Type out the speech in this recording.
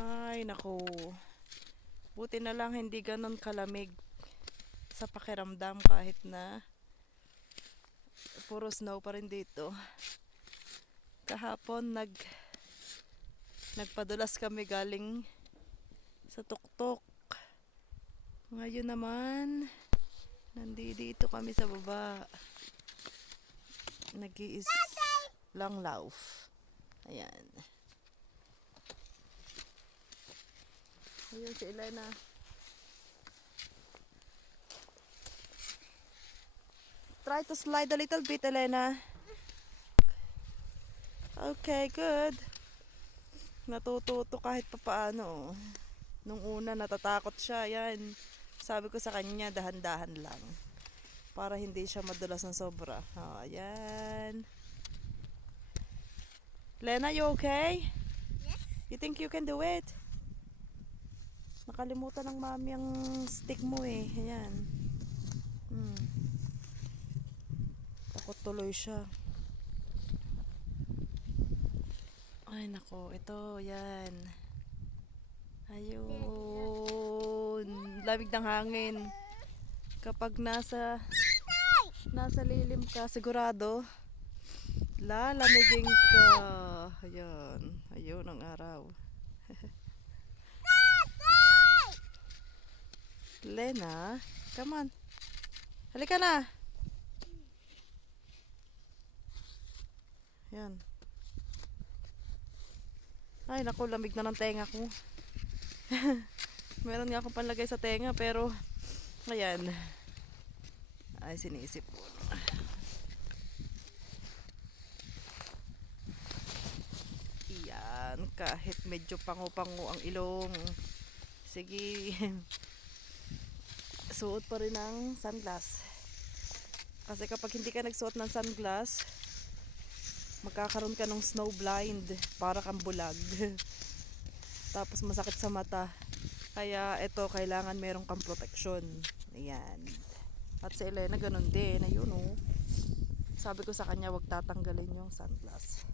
Ay, naku. Buti na lang hindi ganon kalamig sa pakiramdam kahit na puro snow pa rin dito. Kahapon nagpadulas kami galing sa tuktok. Ngayon naman, nandito kami sa baba. Nag-iis lang lauf. Ayan. Ayun si Elena. Try to slide a little bit, Elena. Okay, good. Natututo kahit papaano. Nung una natatakot siya, yan. Sabi ko sa kanya, dahan-dahan lang. Para hindi siya madulas ng sobra. Oh, ayan. Lena, you okay? Yes. You think you can do it? Nakalimutan ng mami ang stick mo eh. Ayan. Takot tuloy siya. Ay nako, ito, yan. Ayun. Lamig ng hangin. Kapag nasa lilim ka, sigurado lalamigin ka. Ayan. Ayun ang araw. Lena, come on. Halika na. Yan. Ay, naku, lamig na ng tenga ko. Meron nga akong panlagay sa tenga, pero ayan. Ay, sinisip ko. Iyan, kahit medyo pango-pango ang ilong. Sige. Suot pa rin ng sunglass. Kasi kapag hindi ka nagsuot ng sunglass, magkakaroon ka ng snow blind, para kang bulag. Tapos masakit sa mata. Kaya ito, kailangan merong kang protection. Ayan. At si Elena ganun din. Ayun oh. Sabi ko sa kanya, wag tatanggalin yung sunglass.